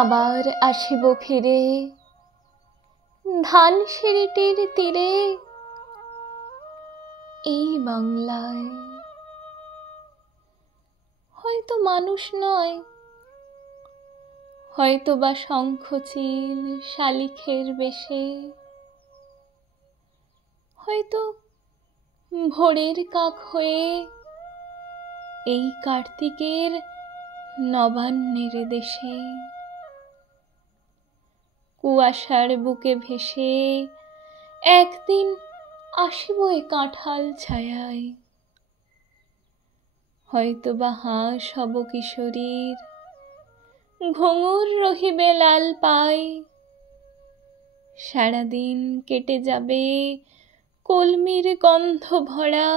আবার আসিব ফিরে ধানসিঁড়িটির তীরে, এই বাংলায়। হয়তো মানুষ নয়, হয়তো বা শঙ্খচিল শালিখের বেশে, হয়তো ভোরের কাক হয়ে এই কার্তিকের নবান্নের দেশে। কুয়াশার বুকে ভেসে একদিন আসিব এ কাঁঠাল ছায়ায়। হয়তো বা হাঁস হব কিশোরীর, ঘুঙুর রহিবে লাল পায়। সারাদিন কেটে যাবে কলমির গন্ধ ভরা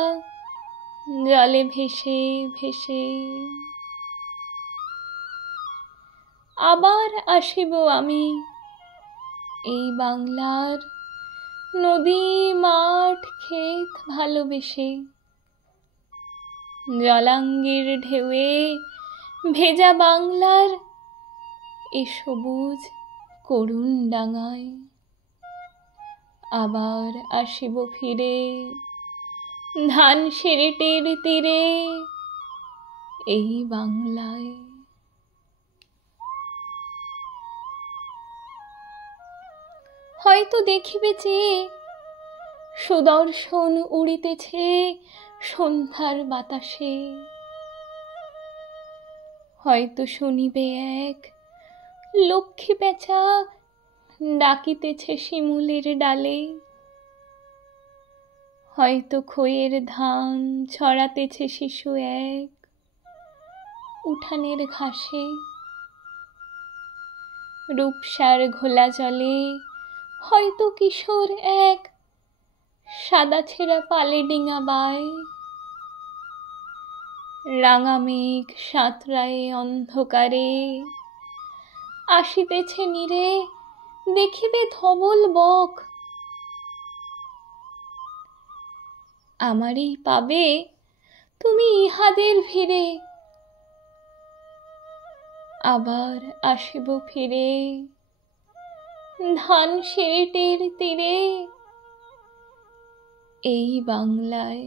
জলে ভেসে ভেসে। আবার আসিব আমি এই বাংলার নদী মাঠ ক্ষেত ভালোবেসে। জলাঙ্গির ঢেউয়ে ভেজা বাংলার এ সবুজ করুণ ডাঙায়। আবার আসিব ফিরে ধানসিঁড়িটির তীরে, এই বাংলায়। হয়তো দেখিবে চেয়ে সুদর্শন উড়িতেছে সন্ধ্যার বাতাসে। হয়তো শুনিবে এক লক্ষ্মী পেঁচা ডাকিতেছে শিমুলের ডালে। হয়তো খইয়ের ধান ছড়াতেছে শিশু এক উঠানের ঘাসে। রূপসার ঘোলা জলে হয়তো কিশোর এক সাদা ছেঁড়া পালে ডিঙা বায়। রাঙা মেঘ সাঁতরায়ে অন্ধকারে আসিতেছে নীরে, দেখিবে ধবল বক। আমারই পাবে তুমি ইহাদের ভিড়ে। আবার আসিব ফিরে ধানসিঁড়িটির তীরে, এই বাংলায়।